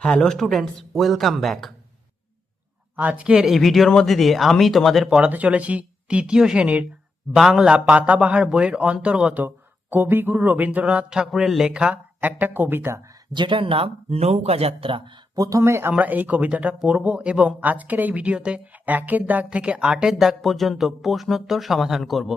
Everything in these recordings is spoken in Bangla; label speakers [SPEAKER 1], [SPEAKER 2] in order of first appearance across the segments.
[SPEAKER 1] Hello students, welcome back. আজকের এই ভিডিওর মধ্যে দিয়ে আমি তোমাদের পড়াতে চলেছি তৃতীয় শ্রেণির বাংলা পাতাবাহার বইয়ের অন্তর্গত কবিগুরু রবীন্দ্রনাথ ঠাকুরের লেখা একটা কবিতা, যেটার নাম নৌকা যাত্রা। প্রথমে আমরা এই কবিতাটা পড়ব এবং আজকের এই ভিডিওতে একের দাগ থেকে আটের দাগ পর্যন্ত প্রশ্নোত্তর সমাধান করব।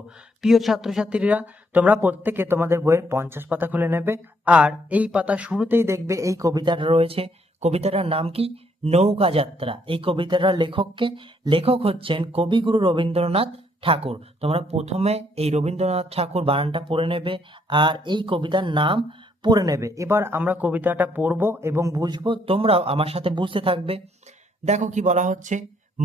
[SPEAKER 1] প্রিয় ছাত্রছাত্রীরা, তোমরা প্রত্যেকে তোমাদের বইয়ের পঞ্চাশ পাতা খুলে নেবে, আর এই পাতা শুরুতেই দেখবে এই কবিতাটা রয়েছে কবিতাটার নাম কি? নৌকা যাত্রা। এই কবিতাটার লেখককে, লেখক হচ্ছেন কবিগুরু রবীন্দ্রনাথ ঠাকুর। তোমরা প্রথমে এই রবীন্দ্রনাথ ঠাকুর বানানটা পড়ে নেবে আর এই কবিতার নাম পড়ে নেবে। এবার আমরা কবিতাটা পড়ব এবং বুঝব তোমরাও আমার সাথে বুঝতে থাকবে। দেখো কি বলা হচ্ছে,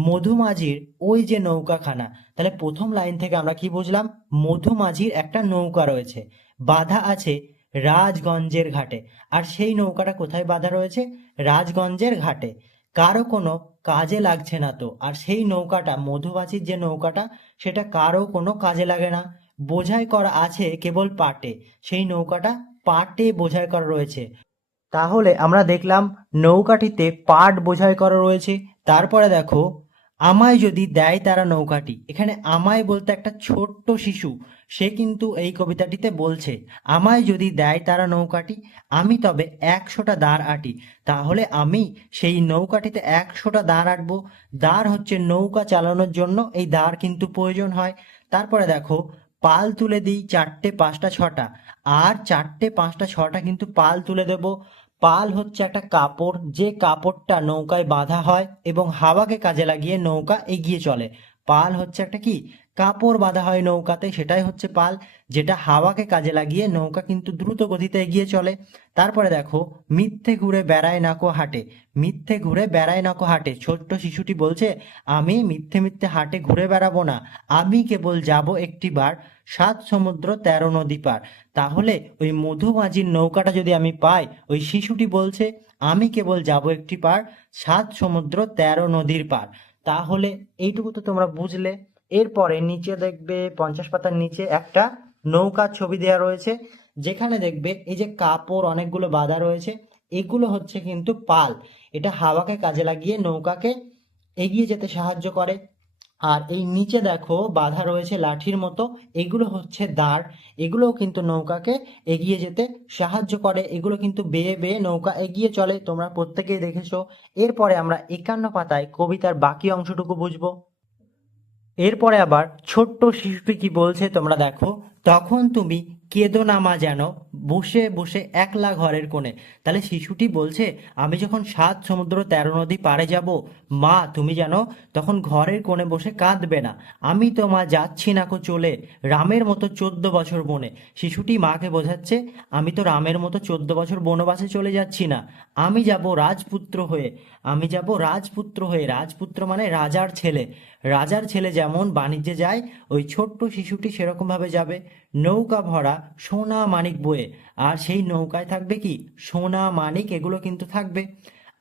[SPEAKER 1] মধুমাঝির ওই যে নৌকাখানা। তাহলে প্রথম লাইন থেকে আমরা কি বুঝলাম? মধুমাঝির একটা নৌকা রয়েছে। বাধা আছে রাজগঞ্জের ঘাটে। আর সেই নৌকাটা কোথায় বাঁধা রয়েছে? রাজগঞ্জের ঘাটে। কারও কোনো কাজে লাগছে না তো। আর সেই নৌকাটা মধুমাছির যে নৌকাটা, সেটা কারও কোনো কাজে লাগে না। বোঝাই করা আছে কেবল পাটে। সেই নৌকাটা পাটে বোঝাই করা রয়েছে। তাহলে আমরা দেখলাম নৌকাটিতে পাট বোঝাই করা রয়েছে। তারপরে দেখো আমায় যদি দেয় তারা নৌকাটি। এখানে আমায় বলতে একটা ছোট্ট শিশু, সে কিন্তু এই কবিতাটিতে বলছে, আমায় যদি দেয় তারা নৌকাটি, আমি তবে একশোটা দাঁড় আটি। তাহলে আমি সেই নৌকাটিতে একশোটা দাঁড় আটবো। দাঁড় হচ্ছে নৌকা চালানোর জন্য, এই দাঁড় কিন্তু প্রয়োজন হয়। তারপরে দেখো, পাল তুলে দিই চারটে পাঁচটা ছটা। আর চারটে পাঁচটা ছটা কিন্তু পাল তুলে দেব। পাল হচ্ছে একটা কাপড়, যে কাপড়টা নৌকায় বাঁধা হয় এবং হাওয়াকে কাজে লাগিয়ে নৌকা এগিয়ে চলে। পাল হচ্ছে একটা কি? কাপড় বাঁধা হয় নৌকাতে, সেটাই হচ্ছে পাল, যেটা হাওয়াকে কাজে লাগিয়ে নৌকা কিন্তু দ্রুত গতিতে এগিয়ে চলে। তারপরে দেখো, মিথ্যে ঘুরে বেড়ায় নাকো হাটে, মিথ্যে ঘুরে বেড়ায় নাকো হাটে। ছোট্ট শিশুটি বলছে, আমি মিথ্যে মিথ্যে হাটে ঘুরে বেড়াবো না, আমি কেবল যাব একটি বার, সাত সমুদ্র তেরো নদী পার। তাহলে ওই মধুমাঝির নৌকাটা যদি আমি পাই, ওই শিশুটি বলছে, আমি কেবল যাব একটি পার সাত সমুদ্র তেরো নদীর পার। তাহলে এইটুকু তো তোমরা বুঝলে। এরপরে নিচে দেখবে পঞ্চাশ পাতার নিচে একটা নৌকার ছবি দেওয়া রয়েছে। যেখানে দেখবে এই যে কাপড় অনেকগুলো বাঁধা রয়েছে, এগুলো হচ্ছে কিন্তু পাল। এটা হাওয়াকে কাজে লাগিয়ে নৌকাকে এগিয়ে যেতে সাহায্য করে। আর এই নিচে দেখো বাধা রয়েছে লাঠির মতো, এগুলো হচ্ছে দাঁড়। এগুলোও কিন্তু নৌকাকে এগিয়ে যেতে সাহায্য করে। এগুলো কিন্তু বেয়ে বেয়ে নৌকা এগিয়ে চলে, তোমরা প্রত্যেকেই দেখেছ। এরপরে আমরা একান্ন পাতায় কবিতার বাকি অংশটুকু বুঝব। এরপরে আবার ছোট্ট শিশুটি কি বলছে তোমরা দেখো তখন তুমি কেঁদো না মা যেন, বসে বসে একলা ঘরের কোণে। তাহলে শিশুটি বলছে, আমি যখন সাত সমুদ্র তেরো নদী পারে যাব, মা, তুমি যেন তখন ঘরের কোণে বসে কাঁদবে না। আমি তো মা যাচ্ছি না কো চলে, রামের মতো চোদ্দ বছর বনে। শিশুটি মাকে বোঝাচ্ছে, আমি তো রামের মতো চোদ্দ বছর বনবাসে চলে যাচ্ছি না। আমি যাব রাজপুত্র হয়ে, আমি যাব রাজপুত্র হয়ে। রাজপুত্র মানে রাজার ছেলে। রাজার ছেলে যেমন বাণিজ্যে যায়, ওই ছোট্ট শিশুটি সেরকমভাবে যাবে। নৌকা ভরা সোনা মানিক বয়ে আর সেই নৌকায় থাকবে কি? সোনা মানিক, এগুলো কিন্তু থাকবে।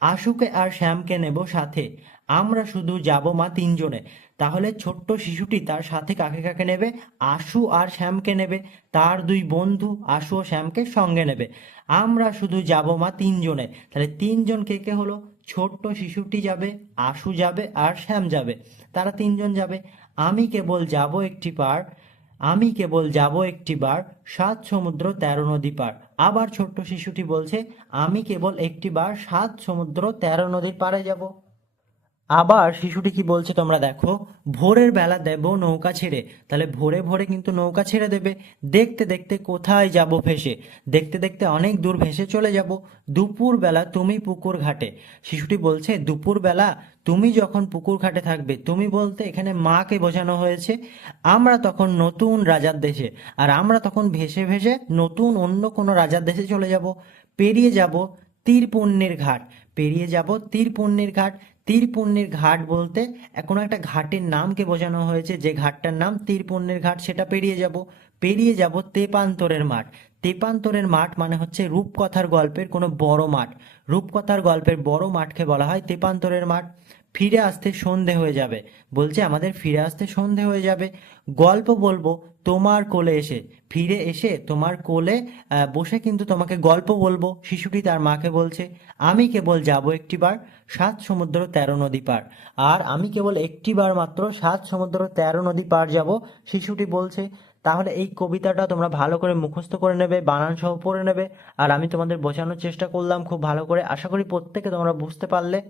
[SPEAKER 1] আশুকে আর শ্যামকে নেব সাথে। আমরা শুধু যাব মা তিনজনে। তাহলে ছোট্ট শিশুটি তার সাথে কাকে কাকে নেবে? আশু আর শ্যামকে নেবে। তার দুই বন্ধু আশু ও শ্যামকে সঙ্গে নেবে। আমরা শুধু যাব মা তিনজনে। তাহলে তিনজন কে কে হলো? ছোট্ট শিশুটি যাবে, আশু যাবে আর শ্যাম যাবে। তারা তিনজন যাবে। আমি কেবল যাব একটি পার। আমি কেবল যাব একটি বার সাত সমুদ্র, তেরো নদী পার। আবার ছোট্ট শিশুটি বলছে, আমি কেবল একটি বার সাত সমুদ্র, তেরো নদীর পারে যাব। আবার শিশুটি কি বলছে তোমরা দেখো, ভোরের বেলা দেব নৌকা ছেড়ে। তাহলে ভোরে ভোরে কিন্তু নৌকা ছেড়ে দেবে। দেখতে দেখতে কোথায় যাব ভেসে? দেখতে দেখতে অনেক দূর ভেসে চলে যাব। দুপুর বেলা তুমি পুকুর ঘাটে। শিশুটি বলছে, দুপুর বেলা তুমি যখন পুকুর ঘাটে থাকবে, তুমি বলতে এখানে মাকে বোঝানো হয়েছে, আমরা তখন নতুন রাজার দেশে, আর আমরা তখন ভেসে ভেসে নতুন অন্য কোনো রাজার দেশে চলে যাব। পেরিয়ে যাব তীরপুণ্যের ঘাট। পেরিয়ে যাব তীরপুণ্যের ঘাট। তীরপুণ্যের ঘাট বলতে কোনো একটা ঘাটের নামকে বোঝানো হয়েছে। যে ঘাটটার নাম তীরপুণ্যের ঘাট, সেটা পেরিয়ে যাব। পেরিয়ে যাব তেপান্তরের মাঠ। তেপান্তরের মাঠ মানে হচ্ছে রূপকথার গল্পের কোনো বড় মাঠ। রূপকথার গল্পের বড় মাঠকে বলা হয় তেপান্তরের মাঠ। ফিরে আসতে সন্ধে হয়ে যাবে। বলছে, আমাদের ফিরে আসতে সন্ধে হয়ে যাবে। গল্প বলব তোমার কোলে এসে। ফিরে এসে তোমার কোলে বসে কিন্তু তোমাকে গল্প বলব। শিশুটি তার মাকে বলছে, আমি কেবল যাব একটিবার, সাত সমুদ্র তেরো নদী পার। আর আমি কেবল একটিবার মাত্র সাত সমুদ্র তেরো নদী পার যাব? শিশুটি বলছে, তাহলে এই কবিতাটা তোমরা ভালো করে মুখস্থ করে নেবে, বানান সহ পড়ে নেবে। আর আমি তোমাদের বোঝানোর চেষ্টা করলাম খুব ভালো করে। আশা করি প্রত্যেকে তোমরা বুঝতে পারলে।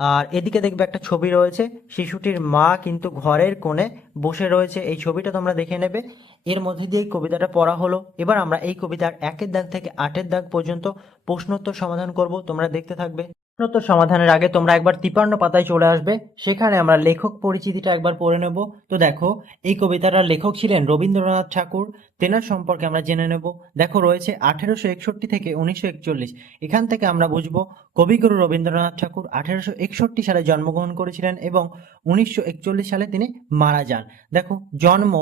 [SPEAKER 1] আর এদিকে দেখবে একটা ছবি রয়েছে। শিশুটির মা কিন্তু ঘরের কোণে বসে রয়েছে। এই ছবিটা তোমরা দেখে নেবে। এর মধ্যে দিয়ে কবিতাটা পড়া হলো। এবার আমরা এই কবিতার একের দাগ থেকে আটের দাগ পর্যন্ত প্রশ্নোত্তর সমাধান করব। তোমরা দেখতে থাকবে। প্রশ্নোত্তর সমাধানের আগে তোমরা একবার তিপান্ন পাতায় চলে আসবে। সেখানে আমরা লেখক পরিচিতিটা একবার পড়ে নেব। তো দেখো, এই কবিতাটার লেখক ছিলেন রবীন্দ্রনাথ ঠাকুর। তেনার সম্পর্কে আমরা জেনে নেব। দেখো, রয়েছে আঠেরোশো একষট্টি থেকে উনিশশো একচল্লিশ। এখান থেকে আমরা বুঝব, কবিগুরু রবীন্দ্রনাথ ঠাকুর আঠেরোশো একষট্টি সালে জন্মগ্রহণ করেছিলেন এবং উনিশশো একচল্লিশ সালে তিনি মারা যান। দেখো, জন্ম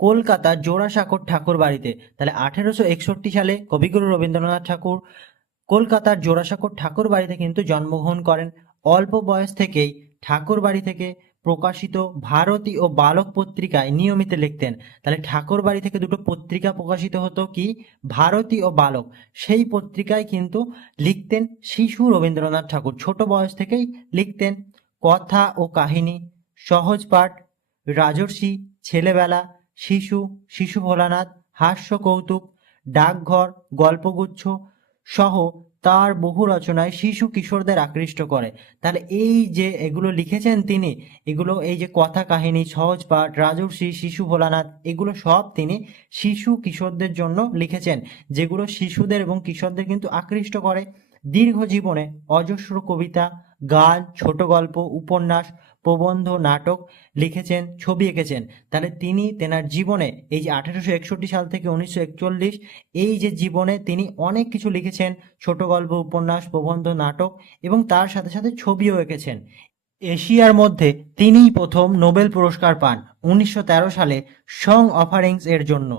[SPEAKER 1] কলকাতা জোড়াসাঁকোর ঠাকুর বাড়িতে। তাহলে আঠেরোশো একষট্টি সালে কবিগুরু রবীন্দ্রনাথ ঠাকুর কলকাতার জোড়াসাঁকোর ঠাকুর বাড়িতে কিন্তু জন্মগ্রহণ করেন। অল্প বয়স থেকেই ঠাকুর বাড়ি থেকে প্রকাশিত ভারতী ও বালক পত্রিকায় নিয়মিত লিখতেন। তাহলে ঠাকুর বাড়ি থেকে দুটো পত্রিকা প্রকাশিত হতো কি? ভারতী ও বালক। সেই পত্রিকায় কিন্তু লিখতেন শিশু রবীন্দ্রনাথ ঠাকুর। ছোট বয়স থেকেই লিখতেন কথা ও কাহিনী, সহজ পাঠ, রাজর্ষি, ছেলেবেলা, শিশু শিশু ভোলানাথ হাস্য কৌতুক ডাকঘর, গল্পগুচ্ছ সহ তার বহু রচনায় শিশু কিশোরদের আকৃষ্ট করে। তাহলে এই যে এগুলো লিখেছেন তিনি, এগুলো এই যে কথা কাহিনী, সহজ পাঠ, রাজর্ষি, শিশু ভোলানাথ, এগুলো সব তিনি শিশু কিশোরদের জন্য লিখেছেন, যেগুলো শিশুদের এবং কিশোরদের কিন্তু আকৃষ্ট করে। দীর্ঘ জীবনে অজস্র কবিতা, গান, ছোট গল্প, উপন্যাস প্রবন্ধ নাটক লিখেছেন, ছবি এঁকেছেন। তাহলে তিনি, তেনার জীবনে, এই যে আঠেরোশো একষট্টি সাল থেকে উনিশশো একচল্লিশ, এই যে জীবনে তিনি অনেক কিছু লিখেছেন, ছোট গল্প, উপন্যাস, প্রবন্ধ, নাটক এবং তার সাথে সাথে ছবিও এঁকেছেন। এশিয়ার মধ্যে তিনিই প্রথম নোবেল পুরস্কার পান উনিশশো তেরো সালে সং অফারিংস এর জন্য।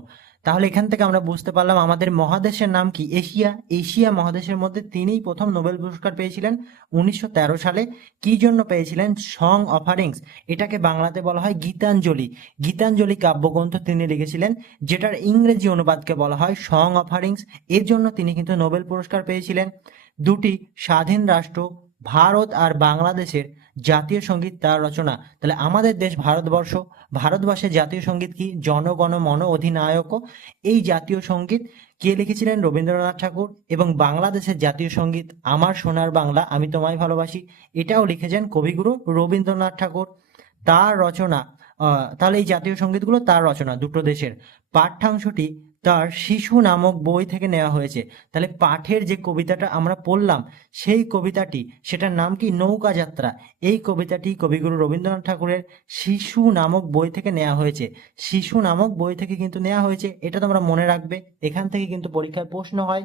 [SPEAKER 1] তাহলে এখান থেকে আমরা বুঝতে পারলাম আমাদের মহাদেশের নাম কি? এশিয়া। এশিয়া মহাদেশের মধ্যে তিনিই প্রথম নোবেল পুরস্কার পেয়েছিলেন উনিশশো তেরো সালে। কি জন্য পেয়েছিলেন? সং অফারিংস এটাকে বাংলাতে বলা হয় গীতাঞ্জলি। গীতাঞ্জলি কাব্যগ্রন্থ তিনি লিখেছিলেন, যেটার ইংরেজি অনুবাদকে বলা হয় সং অফারিংস এর জন্য তিনি কিন্তু নোবেল পুরস্কার পেয়েছিলেন। দুটি স্বাধীন রাষ্ট্র, ভারত আর বাংলাদেশের জাতীয় সংগীত তার রচনা। তাহলে আমাদের দেশ ভারতবর্ষ। ভারতবর্ষের জাতীয় সংগীত কি? জনগণ মন অধিনায়ক? এই জাতীয় সংগীত কে লিখেছিলেন? রবীন্দ্রনাথ ঠাকুর। এবং বাংলাদেশের জাতীয় সংগীত, আমার সোনার বাংলা, আমি তোমায় ভালোবাসি, এটাও লিখেছেন কবিগুরু রবীন্দ্রনাথ ঠাকুর। তার রচনা তাহলে এই জাতীয় সঙ্গীতগুলো তার রচনা, দুটো দেশের। পাঠ্যাংশটি তার শিশু নামক বই থেকে নেওয়া হয়েছে। তাহলে পাঠের যে কবিতাটা আমরা পড়লাম, সেই কবিতাটি, সেটার নাম কি নৌকা যাত্রা এই কবিতাটি কবিগুরু রবীন্দ্রনাথ ঠাকুরের শিশু নামক বই থেকে নেওয়া হয়েছে। শিশু নামক বই থেকে কিন্তু নেওয়া হয়েছে, এটা তোমরা মনে রাখবে, এখান থেকে কিন্তু পরীক্ষায় প্রশ্ন হয়।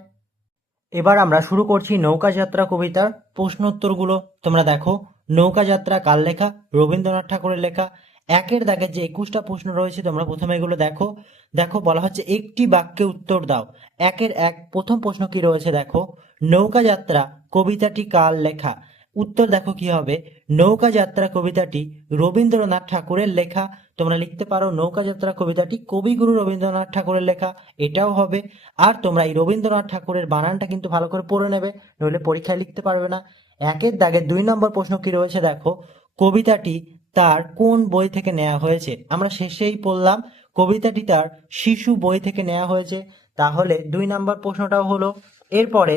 [SPEAKER 1] এবার আমরা শুরু করছি নৌকা যাত্রা কবিতার প্রশ্নোত্তরগুলো। তোমরা দেখো নৌকা যাত্রা কার লেখা? রবীন্দ্রনাথ ঠাকুরের লেখা। একের দাগের যে একুশটা প্রশ্ন রয়েছে, তোমরা প্রথমে এগুলো দেখো। দেখো, বলা হচ্ছে একটি বাক্যে উত্তর দাও। একের এক, প্রথম প্রশ্ন কি রয়েছে দেখো? নৌকা যাত্রা, কবিতাটি কার লেখা? উত্তর দেখো কি হবে? নৌকা যাত্রা, কবিতাটি রবীন্দ্রনাথ ঠাকুরের লেখা। তোমরা লিখতে পারো, নৌকা যাত্রা, কবিতাটি কবিগুরু রবীন্দ্রনাথ ঠাকুরের লেখা। এটাও হবে। আর তোমরা এই রবীন্দ্রনাথ ঠাকুরের বানানটা কিন্তু ভালো করে পড়ে নেবে, নইলে পরীক্ষায় লিখতে পারবে না। একের দাগের দুই নম্বর প্রশ্ন কি রয়েছে দেখো? কবিতাটি তার কোন বই থেকে নেওয়া হয়েছে? আমরা শেষেই পড়লাম কবিতাটি তার শিশু বই থেকে নেওয়া হয়েছে। তাহলে দুই নম্বর প্রশ্নটাও হলো, এরপরে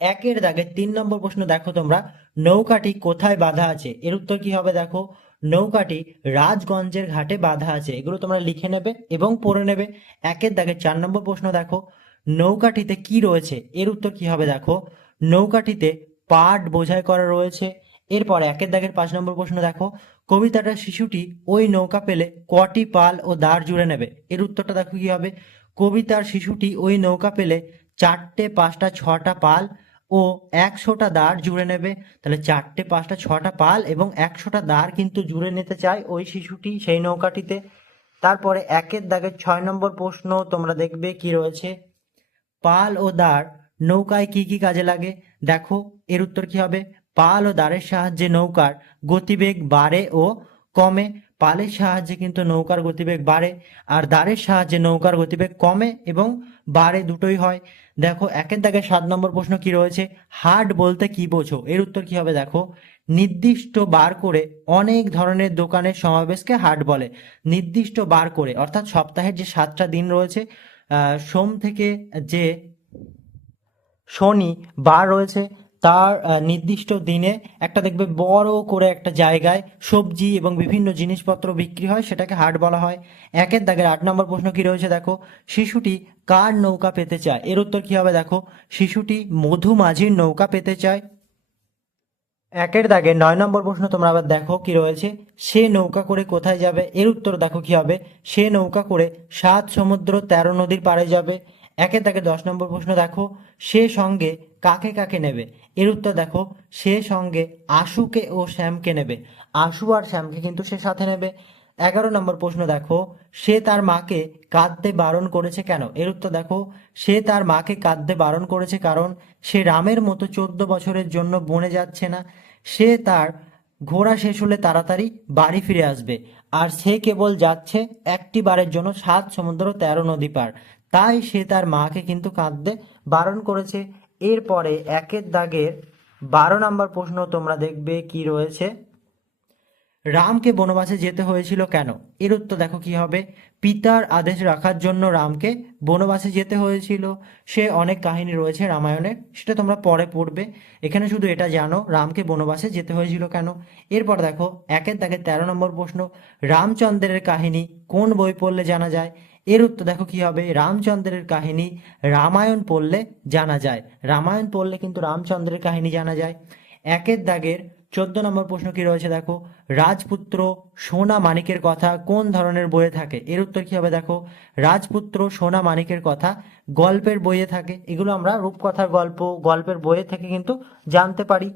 [SPEAKER 1] একের দাগে তিন নম্বর প্রশ্ন দেখো তোমরা, নৌকাটি কোথায় বাঁধা আছে? এর উত্তর কি হবে দেখো, নৌকাটি রাজগঞ্জের ঘাটে বাঁধা আছে। এগুলো তোমরা লিখে নেবে এবং পড়ে নেবে। একের দাগে চার নম্বর প্রশ্ন দেখো, নৌকাটিতে কি রয়েছে? এর উত্তর কি হবে দেখো, নৌকাটিতে পাট বোঝাই করা রয়েছে। এরপর একের দাগের পাঁচ নম্বর প্রশ্ন দেখো। কবিতাটা শিশুটি ওই নৌকা পেলে কটি পাল ও দাঁড় জুড়ে নেবে? এর উত্তরটা দেখো কি হবে? কবিতার শিশুটি ওই নৌকা পেলে চারটে, পাঁচটা, ছটা পাল ও একশোটা দাঁড় জুড়ে নেবে। তাহলে চারটে, পাঁচটা, ছটা পাল এবং একশোটা দাঁড় কিন্তু জুড়ে নিতে চায় ওই শিশুটি সেই নৌকাটিতে। তারপরে একের দাগের ছয় নম্বর প্রশ্ন তোমরা দেখবে কি রয়েছে? পাল ও দাঁড় নৌকায় কি কি কাজে লাগে? দেখো, এর উত্তর কি হবে? পাল ও দাঁড়ের সাহায্যে নৌকার গতিবেগ বাড়ে ও কমে। পালের সাহায্যে কিন্তু নৌকার গতিবেগ বাড়ে আর দাঁড়ের সাহায্যে নৌকার গতিবেগ কমে এবং বাড়ে দুটোই হয়। দেখো, একের দাগে সাত নম্বর প্রশ্ন কি রয়েছে? হাট বলতে কি বোঝো? এর উত্তর কি হবে দেখো? নির্দিষ্ট বার করে অনেক ধরনের দোকানের সমাবেশকে হাট বলে। নির্দিষ্ট বার করে, অর্থাৎ সপ্তাহের যে সাতটা দিন রয়েছে সোম থেকে যে শনি বার রয়েছে তার নির্দিষ্ট দিনে একটা দেখবে বড় করে একটা জায়গায় সবজি এবং বিভিন্ন জিনিসপত্র বিক্রি হয়, সেটাকে হাট বলা হয়। একের দাগের আট নম্বর প্রশ্ন কি রয়েছে দেখো? শিশুটি কার নৌকা পেতে চায়? এর উত্তর কি হবে দেখো? শিশুটি মধু মাঝির নৌকা পেতে চায়। একের দাগে নয় নম্বর প্রশ্ন তোমরা আবার দেখো কি রয়েছে? সে নৌকা করে কোথায় যাবে? এর উত্তর দেখো কি হবে? সে নৌকা করে সাত সমুদ্র তেরো নদীর পাড়ে যাবে। একের দাগে দশ নম্বর প্রশ্ন দেখো? সে সঙ্গে কাকে কাকে নেবে? এর উত্তর দেখো, সে সঙ্গে আশুকে ও শ্যামকে নেবে। আশু আর শ্যামকে কিন্তু সে সাথে নেবে। এগারো নম্বর প্রশ্ন দেখো, সে তার মাকে কাঁদতে বারণ করেছে কেন? এর উত্তর দেখো, সে তার মাকে কাঁদতে বারণ করেছে কারণ সে রামের মতো চোদ্দ বছরের জন্য বনে যাচ্ছে না। সে তার ঘোড়া শেষ হলে তাড়াতাড়ি বাড়ি ফিরে আসবে। আর সে কেবল যাচ্ছে একটি বারের জন্য সাত সমুদ্র তেরো নদী পার। তাই সে তার মাকে কিন্তু কাঁদতে বারণ করেছে। এরপরে একের দাগের বারো নম্বর প্রশ্ন তোমরা দেখবে কি রয়েছে। রামকে বনবাসে যেতে হয়েছিল কেন? এর উত্তর দেখো কি হবে। পিতার আদেশ রাখার জন্য রামকে বনবাসে যেতে হয়েছিল। সে অনেক কাহিনী রয়েছে রামায়ণের সেটা তোমরা পরে পড়বে। এখানে শুধু এটা জানো, রামকে বনবাসে যেতে হয়েছিল কেন? এরপর দেখো, একের দাগে তেরো নম্বর প্রশ্ন, রামচন্দ্রের কাহিনী কোন বই পড়লে জানা যায়? এর উত্তর দেখো কি হবে? রামচন্দ্রের কাহিনী রামায়ণ পড়লে জানা যায়। রামায়ণ পড়লে কিন্তু রামচন্দ্রের কাহিনী জানা যায়। একের দাগের চোদ্দ নম্বর প্রশ্ন কি রয়েছে দেখো? রাজপুত্র সোনা মানিকের কথা কোন ধরনের বইয়ে থাকে? এর উত্তর কি হবে দেখো? রাজপুত্র সোনা মানিকের কথা গল্পের বইয়ে থাকে। এগুলো আমরা রূপকথার গল্প, গল্পের বইয়ে থেকে কিন্তু জানতে পারি।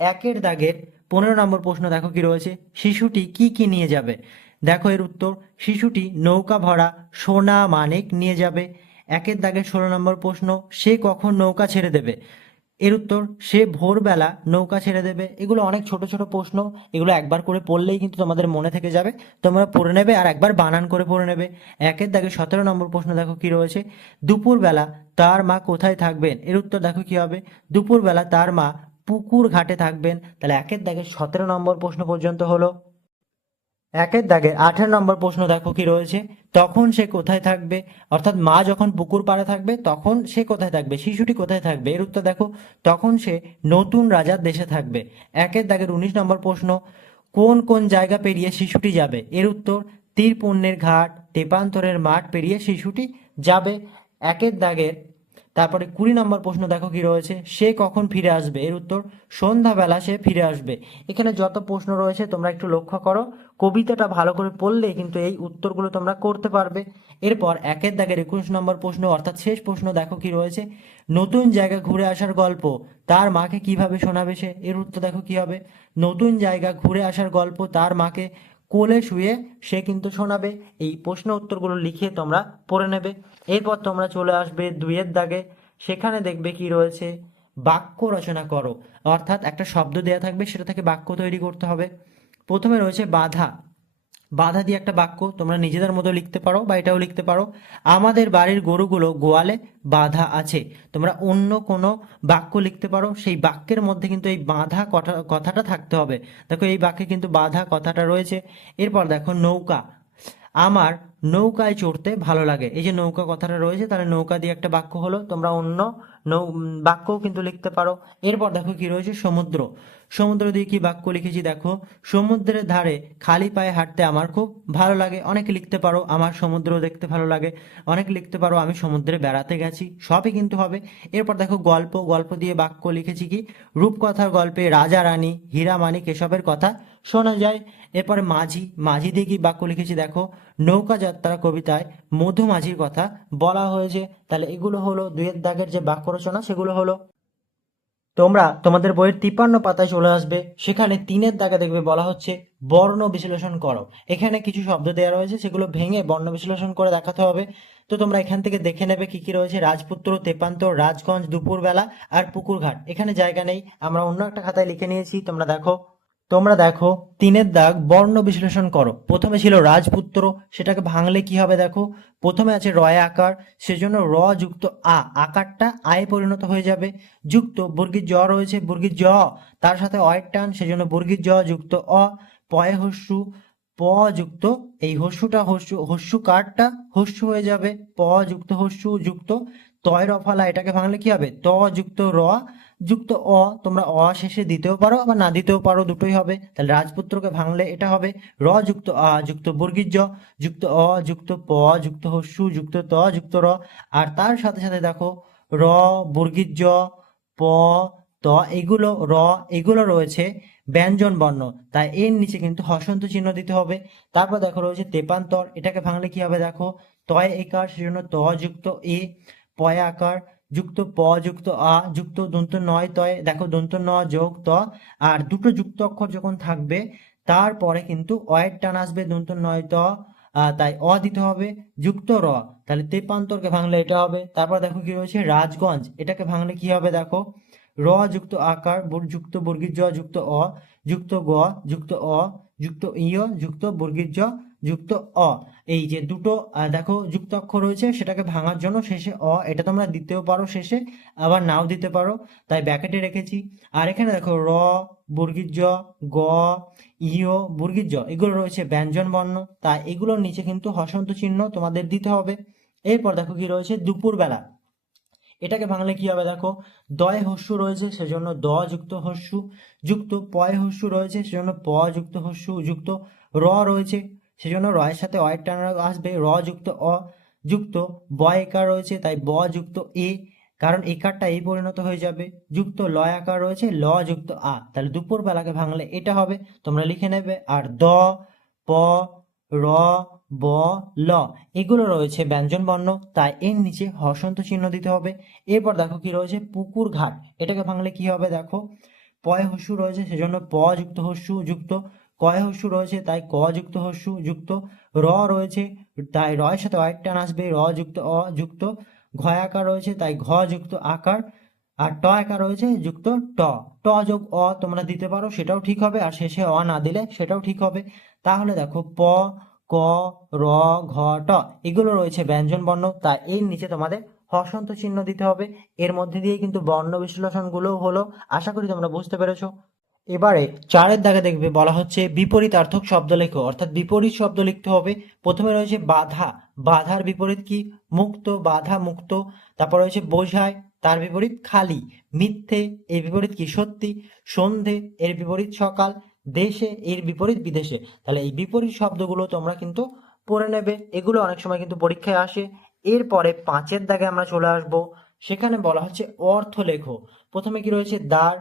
[SPEAKER 1] একের দাগের পনেরো নম্বর প্রশ্ন দেখো কি রয়েছে? শিশুটি কি কি নিয়ে যাবে? দেখো এর উত্তর, শিশুটি নৌকা ভরা সোনা মানিক নিয়ে যাবে। একের দাগের ষোলো নম্বর প্রশ্ন, সে কখন নৌকা ছেড়ে দেবে? এর উত্তর, সে ভোরবেলা নৌকা ছেড়ে দেবে। এগুলো অনেক ছোট ছোট প্রশ্ন, এগুলো একবার করে পড়লেই কিন্তু তোমাদের মনে থেকে যাবে। তোমরা পড়ে নেবে আর একবার বানান করে পড়ে নেবে। একের দাগে সতেরো নম্বর প্রশ্ন দেখো কি রয়েছে? দুপুরবেলা তার মা কোথায় থাকবেন? এর উত্তর দেখো কি হবে? দুপুরবেলা তার মা পুকুর ঘাটে থাকবেন। তাহলে একের দাগে সতেরো নম্বর প্রশ্ন পর্যন্ত হলো। একের দাগে আঠেরো নম্বর প্রশ্ন দেখো কি রয়েছে। তখন সে কোথায় থাকবে? অর্থাৎ মা যখন পুকুর পাড়ে থাকবে, তখন সে কোথায় থাকবে? শিশুটি কোথায় থাকবে? এর উত্তর দেখো, তখন সে নতুন রাজার দেশে থাকবে। একের দাগের উনিশ নম্বর প্রশ্ন, কোন কোন জায়গা পেরিয়ে শিশুটি যাবে? এর উত্তর তীরপুণ্যের ঘাট, তেপান্তরের মাঠ পেরিয়ে শিশুটি যাবে। একের দাগের তারপরে কুড়ি নম্বর প্রশ্ন দেখো কি রয়েছে, সে কখন ফিরে আসবে? এর উত্তর, সন্ধ্যাবেলা সে ফিরে আসবে। এখানে যত প্রশ্ন রয়েছে তোমরা একটু লক্ষ্য করো, কবিতাটা ভালো করে পড়লে কিন্তু এই উত্তরগুলো তোমরা করতে পারবে। এরপর একের দাগের একুশ নম্বর প্রশ্ন, অর্থাৎ শেষ প্রশ্ন দেখো কি রয়েছে, নতুন জায়গা ঘুরে আসার গল্প, তার মাকে কীভাবে শোনাবে সে? এর উত্তর দেখো কি হবে, নতুন জায়গা ঘুরে আসার গল্প, তার মাকে কোলে শুয়ে সে কিন্তু শোনাবে। এই প্রশ্ন উত্তরগুলো লিখে তোমরা পড়ে নেবে। এরপর তোমরা চলে আসবে দুইয়ের দাগে। সেখানে দেখবে কি রয়েছে? বাক্য রচনা করো। অর্থাৎ একটা শব্দ দেয়া থাকবে, সেটা থেকে বাক্য তৈরি করতে হবে। প্রথমে রয়েছে বাধা। বাধা দিয়ে একটা বাক্য তোমরা নিজেদের মতো লিখতে পারো বা এটাও লিখতে পারো। আমাদের বাড়ির গরুগুলো গোয়ালে বাধা আছে। তোমরা অন্য কোনো বাক্য লিখতে পারো। সেই বাক্যের মধ্যে কিন্তু এই বাধা কথা, কথাটা থাকতে হবে। দেখো এই বাক্যে কিন্তু বাধা কথাটা রয়েছে। এরপর দেখো নৌকা। আমার নৌকায় চড়তে ভালো লাগে। এই যে নৌকা কথাটা রয়েছে, তাহলে নৌকা দিয়ে একটা বাক্য হলো, তোমরা অন্য নৌ বাক্যও কিন্তু লিখতে পারো। এরপর দেখো কি রয়েছে, সমুদ্র। সমুদ্র দিয়ে কি বাক্য লিখেছি দেখো, সমুদ্রের ধারে খালি পায়ে হাঁটতে আমার খুব ভালো লাগে। অনেক লিখতে পারো, আমার সমুদ্র দেখতে ভালো লাগে। অনেক লিখতে পারো, আমি সমুদ্রে বেড়াতে গেছি, সবই কিন্তু হবে। এরপর দেখো গল্প গল্প দিয়ে বাক্য লিখেছি কি? রূপকথার গল্পে রাজা রানী, হীরা মানিক এসবের কথা শোনা যায়। এরপরে মাঝি মাঝি দিয়ে কি বাক্য লিখেছি দেখো? নৌকা যাত্রা কবিতায় মধু মাঝির কথা বলা হয়েছে। তাহলে এগুলো হলো দুয়ের দাগের যে বাক্য রচনা, সেগুলো হলো, তোমরা তোমাদের বইয়ের তিপ্পান্ন পাতায় চলে আসবে। সেখানে তিনের দাগে দেখবে বলা হচ্ছে, বর্ণ বিশ্লেষণ করো। এখানে কিছু শব্দ দেওয়া রয়েছে, সেগুলো ভেঙে বর্ণ বিশ্লেষণ করে দেখাতে হবে। তো তোমরা এখান থেকে দেখে নেবে কি কি রয়েছে। রাজপুত্র, তেপান্তর, রাজগঞ্জ, দুপুরবেলা আর পুকুরঘাট। এখানে জায়গা নেই। আমরা অন্য একটা খাতায় লিখে নিয়েছি। তোমরা দেখো তোমরা দেখো, তিনের দাগ বর্ণ বিশ্লেষণ করো। প্রথমে ছিল রাজপুত্র, সেটাকে ভাঙলে কি হবে দেখো? প্রথমে আছে রয় আকার, সেজন্য র যুক্ত আ, আকারটা আয় পরিণত হয়ে যাবে। যুক্ত বর্গীর জ রয়েছে, বর্গীর জ, তার সাথে অয়ের টান, সেজন্য বর্গীর জ যুক্ত অ, পয়ে হস্যু, প যুক্ত এই হস্যুটা হস্যু হস্যু কারটা হস্যু হয়ে যাবে। প যুক্ত হস্যু, যুক্ত তয় রফালা এটাকে ভাঙলে কি হবে? ত যুক্ত র যুক্ত অ, তোমরা অ শেষে দিতেও পারো, আবার না দিতেও পারো, দুটোই হবে। তাহলে রাজপুত্রকে ভাঙলে এটা হবে। র যুক্ত আ, যুক্ত বর্গীর জ যুক্ত অ, যুক্ত প, যুক্ত হস্যু, যুক্ত ত, যুক্ত র। আর তার সাথে সাথে দেখো, র বর্গীর জ প, ত, এগুলো র, এগুলো রয়েছে ব্যঞ্জন বর্ণ। তাই এর নিচে কিন্তু হসন্ত চিহ্ন দিতে হবে। তারপর দেখো রয়েছে তেপান্তর, এটাকে ভাঙলে কি হবে দেখো? তয় একার, সেজন্য ত যুক্ত এ, পয় আকার যুক্ত প, যুক্ত আ, যুক্ত দন্ত নয় তয়, দেখো দন্ত ন যোগ ত, আর দুটো যুক্ত অক্ষর যখন থাকবে, তারপরে কিন্তু অয়ের টান আসবে দন্ত নয় ত তাই অ দিতে হবে, যুক্ত র, তাহলে তেপান্তরকে ভাঙলে এটা হবে, তারপর দেখো কি রয়েছে রাজগঞ্জ, এটাকে ভাঙলে কি হবে দেখো, র যুক্ত আকার যুক্ত বর্গীর জ, যুক্ত অ, যুক্ত গ, যুক্ত অ, যুক্ত ইয় যুক্ত বর্গীর জ যুক্ত অ। এই যে দুটো দেখো, যুক্ত অক্ষর রয়েছে, সেটাকে ভাঙার জন্য শেষে অ, এটা তোমরা দিতেও পারো শেষে, আবার নাও দিতে পারো, তাই ব্যাকেটে রেখেছি। আর এখানে দেখো, র বর্গীর জ গ ইয় বর্গীর জ এগুলো রয়েছে ব্যঞ্জন বর্ণ, তাই এগুলোর নিচে কিন্তু হসন্ত চিহ্ন তোমাদের দিতে হবে। এরপর দেখো কি রয়েছে, দুপুরবেলা। এটাকে ভাঙলে কি হবে দেখো, দয় হস্যু রয়েছে, সেজন্য দ যুক্ত হস্যু, যুক্ত পয় হস্যু রয়েছে, সেজন্য প যুক্ত হস্যু, যুক্ত র রয়েছে সেজন্য রয়ের সাথে অয়ের টানা আসবে। র যুক্ত, অ যুক্ত, ব একার রয়েছে, তাই ব যুক্ত, এ। কারণ একারটা এই পরিণত হয়ে যাবে। যুক্ত, ল আকার রয়েছে, ল যুক্ত, আ। তাহলে দুপুর বেলাকে ভাঙলে এটা হবে। তোমরা লিখে নেবে, আর দ, প, র, ব, ল। এগুলো রয়েছে ব্যঞ্জন বর্ণ, তাই এর নিচে হসন্ত চিহ্ন দিতে হবে। এরপর দেখো কি রয়েছে, পুকুর ঘাট। এটাকে ভাঙলে কি হবে দেখো? পয় হস্যু রয়েছে, সেজন্য প যুক্ত হস্যু যুক্ত কয় হস্যু রয়েছে, তাই ক যুক্ত হস্যু যুক্ত। র রয়েছে, তাই রয়ের সাথে অয়ের টান আসবে। র যুক্ত, অ যুক্ত। ঘ আকার রয়েছে, তাই ঘ যুক্ত আকার। আর ট একা রয়েছে, যুক্ত ট। ট যোগ অ তোমরা দিতে পারো, সেটাও ঠিক হবে। আর শেষে অ না দিলে সেটাও ঠিক হবে। তাহলে দেখো, প, ক, র, ঘ, ট, এগুলো রয়েছে ব্যঞ্জন বর্ণ। তাই এর নিচে তোমাদের হসন্ত চিহ্ন দিতে হবে। এর মধ্যে দিয়ে কিন্তু বর্ণ বিশ্লেষণগুলোও হলো। আশা করি তোমরা বুঝতে পেরেছ। এবারে চারের দাগে দেখবে বলা হচ্ছে বিপরীতার্থক শব্দ লেখো অর্থাৎ বিপরীত শব্দ লিখতে হবে। প্রথমে রয়েছে বাধা, বাধার বিপরীত কি? মুক্ত, বাধা মুক্ত। তারপর রয়েছে বোঝায়, তার বিপরীত খালি। মিথ্যে, এর বিপরীত কি? সত্যি। সন্ধে, এর বিপরীত সকাল। দেশে, এর বিপরীত বিদেশে। তাহলে এই বিপরীত শব্দগুলো তোমরা কিন্তু পড়ে নেবে। এগুলো অনেক সময় কিন্তু পরীক্ষায় আসে। এরপরে পাঁচের দাগে আমরা চলে আসব। সেখানে বলা হচ্ছে অর্থ লেখো প্রথমে কি রয়েছে? দ্বার।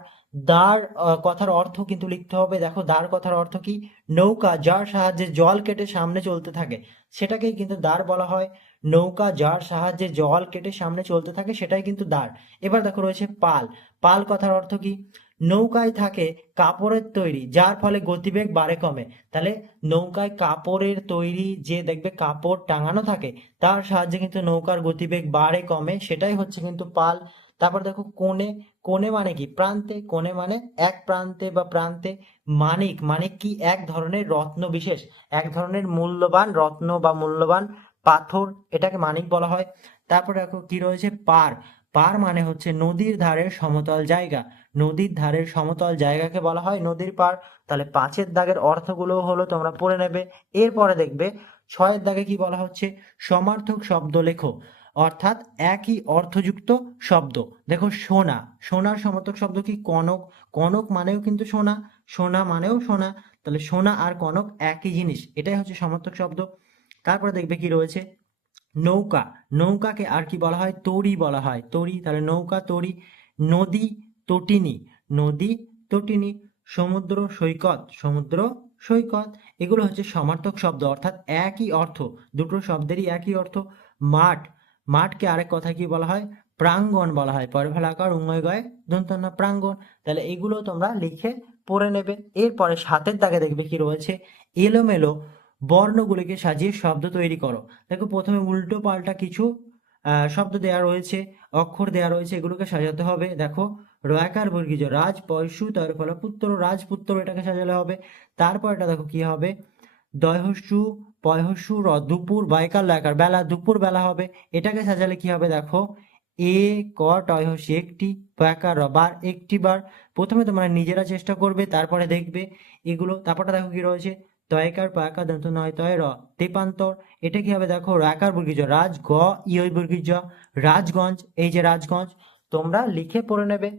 [SPEAKER 1] দাঁড় কথার অর্থ কিন্তু লিখতে হবে। দেখো দাঁড় কথার অর্থ কি? নৌকা, যার সাহায্যে জল কেটে সামনে চলতে থাকে। সেটাকেই কিন্তু দ্বার বলা হয়। নৌকা, যার সাহায্যে জল কেটে সামনে চলতে থাকে, সেটাই কিন্তু দাঁড় এবার দেখো রয়েছে পাল। পাল কথার অর্থ কি? নৌকায় থাকে কাপড়ের তৈরি, যার ফলে গতিবেগ বাড়ে কমে। তাহলে নৌকায় কাপড়ের তৈরি যে দেখবে কাপড় টাঙানো থাকে, তার সাহায্যে কিন্তু নৌকার গতিবেগ বাড়ে কমে, সেটাই হচ্ছে কিন্তু পাল। তারপর দেখো কোণে কোণে মানে কি? প্রান্তে, কোণে মানে এক প্রান্তে বা প্রান্তে মানিক। মানিক কি? এক ধরনের রত্ন বিশেষ। এক ধরনের মূল্যবান রত্ন বা মূল্যবান পাথর, এটাকে মানিক বলা হয়। তারপর দেখো কি রয়েছে? পার। পার মানে হচ্ছে নদীর ধারের সমতল জায়গা। নদীর ধারের সমতল জায়গাকে বলা হয় নদীর পার তাহলে পাঁচের দাগের অর্থগুলো হলো তোমরা পড়ে নেবে। এরপরে দেখবে ছয়ের দাগে কি বলা হচ্ছে? সমার্থক শব্দ লেখো। অর্থাৎ একই অর্থযুক্ত শব্দ। দেখো সোনা। সোনার সমর্থক শব্দ কি? কনক। কনক মানেও কিন্তু সোনা। সোনা মানেও সোনা। তাহলে সোনা আর কনক একই জিনিস। এটাই হচ্ছে সমর্থক শব্দ। তারপরে দেখবে কি রয়েছে? নৌকা, নৌকাকে আর কি বলা হয়? তরি বলা হয়। তরি, তাহলে নৌকা, তরি, নদী, তটিনী। নদী, তটিনী, সমুদ্র, সৈকত সমুদ্র, সৈকত। এগুলো হচ্ছে সমার্থক শব্দ, অর্থাৎ একই অর্থ, দুটো শব্দেরই একই অর্থ। মাঠ, মাঠকে আরেক কথা কি বলা হয়? প্রাঙ্গণ বলা হয়। পরে ফেলাকার উঙ্গয় গয় দন্তন্য প্রাঙ্গণ। তাহলে এগুলো তোমরা লিখে পড়ে নেবে। এরপরে সাতের দাগে দেখবে কি রয়েছে? এলোমেলো বর্ণগুলিকে সাজিয়ে শব্দ তৈরি করো। দেখো, প্রথমে উল্টো পাল্টা কিছু শব্দ দেওয়া রয়েছে, অক্ষর দেওয়া রয়েছে, এগুলোকে সাজাতে হবে। দেখো, রয়াকার বর্গীজ, রাজ, পয়সু তর ফল পুত্র রাজপুত্র এটাকে সাজালে হবে। তারপর এটা দেখো কি হবে? দয়হস্যু পয়হস্যু র দুপুর বয়কার লয়কার বেলা, দুপুর, বেলা হবে। এটাকে সাজালে কি হবে? দেখো, এ, ক টয়হস্যি একটি পয়াকার র বার একটি বার। প্রথমে তোমরা নিজেরা চেষ্টা করবে, তারপরে দেখবে। এগুলো, তারপরটা দেখো কি রয়েছে? তয়কার পয়াকার দন্ত নয় তয় র তেপান্তর। এটা কি হবে দেখো? রাকার বর্গীজ রাজ গ ইয় বর্গীজ রাজগঞ্জ, এই যে রাজগঞ্জ, তোমরা লিখে পড়ে নেবে।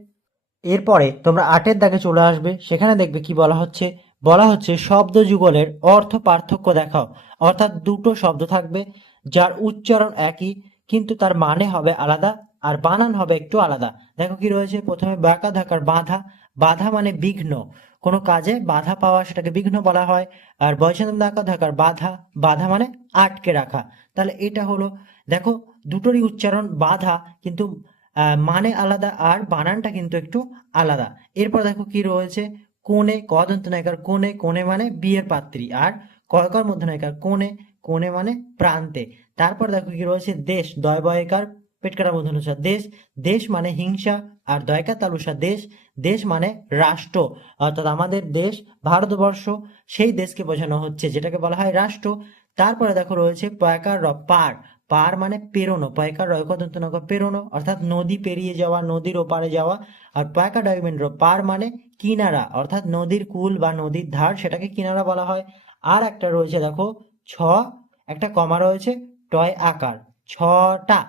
[SPEAKER 1] এরপরে তোমরা আটের দাগে চলে আসবে। সেখানে দেখবে কি বলা হচ্ছে? বলা হচ্ছে শব্দ যুগলের অর্থ পার্থক্য দেখাও। অর্থাৎ দুটো শব্দ থাকবে। যার উচ্চারণ একই, কিন্তু তার মানে হবে আলাদা আর বানান হবে একটু আলাদা। দেখো কি রয়েছে? প্রথমে বাঁকা ধাকার বাধা। বাধা মানে বিঘ্ন। কোনো কাজে বাধা পাওয়া সেটাকে বিঘ্ন বলা হয়। আর বয়সন্ত দাকা ধাকার বাধা বাধা মানে আটকে রাখা। তাহলে এটা হলো, দেখো, দুটোরই উচ্চারণ বাধা, কিন্তু মানে আলাদা আর বানানটা কিন্তু একটু আলাদা। এরপর দেখো কি রয়েছে? কোণে কদন্ত নায়িকার কোণে কোণে মানে বিয়ের পাত্রী, আর কয়কর মধ্য নায়িকার কোণে কোণে মানে প্রান্তে। তারপর দেখো কি রয়েছে? দেশ, দয় বয়কার পেটকাটা মধ্য দেশ। দেশ মানে হিংসা আর দয়কা তালুসা দেশ দেশ মানে রাষ্ট্র। অর্থাৎ আমাদের দেশ, ভারতবর্ষ, সেই দেশকে বোঝানো হচ্ছে, যেটাকে বলা হয় রাষ্ট্র। তারপরে দেখো রয়েছে পয়কার র, পার। পার মানে পেরোনো, পয়কার রয়কদন্ত নগর পেরোনো, অর্থাৎ নদী পেরিয়ে যাওয়া, নদীর ওপারে যাওয়া। আর পয়কা ডয়মেন্ড্র পার মানে কিনারা, অর্থাৎ নদীর কুল বা নদীর ধার, সেটাকে কিনারা বলা হয়। আর একটা রয়েছে দেখো, ছ, একটা কমা রয়েছে, টয় আকার। ছটা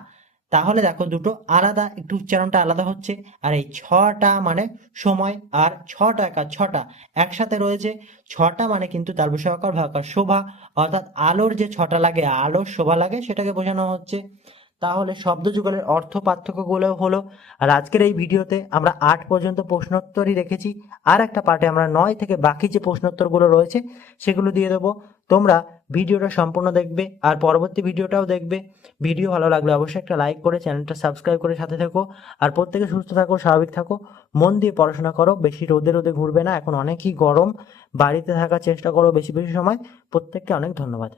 [SPEAKER 1] তাহলে দেখো দুটো আলাদা, একটু উচ্চারণটা আলাদা হচ্ছে। আর এই ছটা মানে সময় আর ছটা একা, ছটা একসাথে রয়েছে। ছটা মানে কিন্তু তার বিষয়কার ভাকার শোভা। অর্থাৎ আলোর যে ছটা লাগে, আলোর শোভা লাগে, সেটাকে বোঝানো হচ্ছে। তাহলে শব্দ যুগলের অর্থ পার্থক্যগুলো হলো, আর আজকের এই ভিডিওতে আমরা আট পর্যন্ত প্রশ্নোত্তরই রেখেছি। আর একটা পার্টে আমরা নয় থেকে বাকি যে প্রশ্নোত্তরগুলো রয়েছে, সেগুলো দিয়ে দেবো। তোমরা ভিডিওটা সম্পূর্ণ দেখবে আর পরবর্তী ভিডিওটাও দেখবে। ভিডিও ভালো লাগলে অবশ্যই একটা লাইক করে চ্যানেলটা সাবস্ক্রাইব করে সাথে থেকো। আর প্রত্যেকে সুস্থ থাকো, স্বাভাবিক থাকো। মন দিয়ে পড়াশোনা করো, বেশি রোদে রোদে ঘুরবে না। এখন অনেকই গরম, বাড়িতে থাকার চেষ্টা করো বেশি বেশি সময়। প্রত্যেককে অনেক ধন্যবাদ।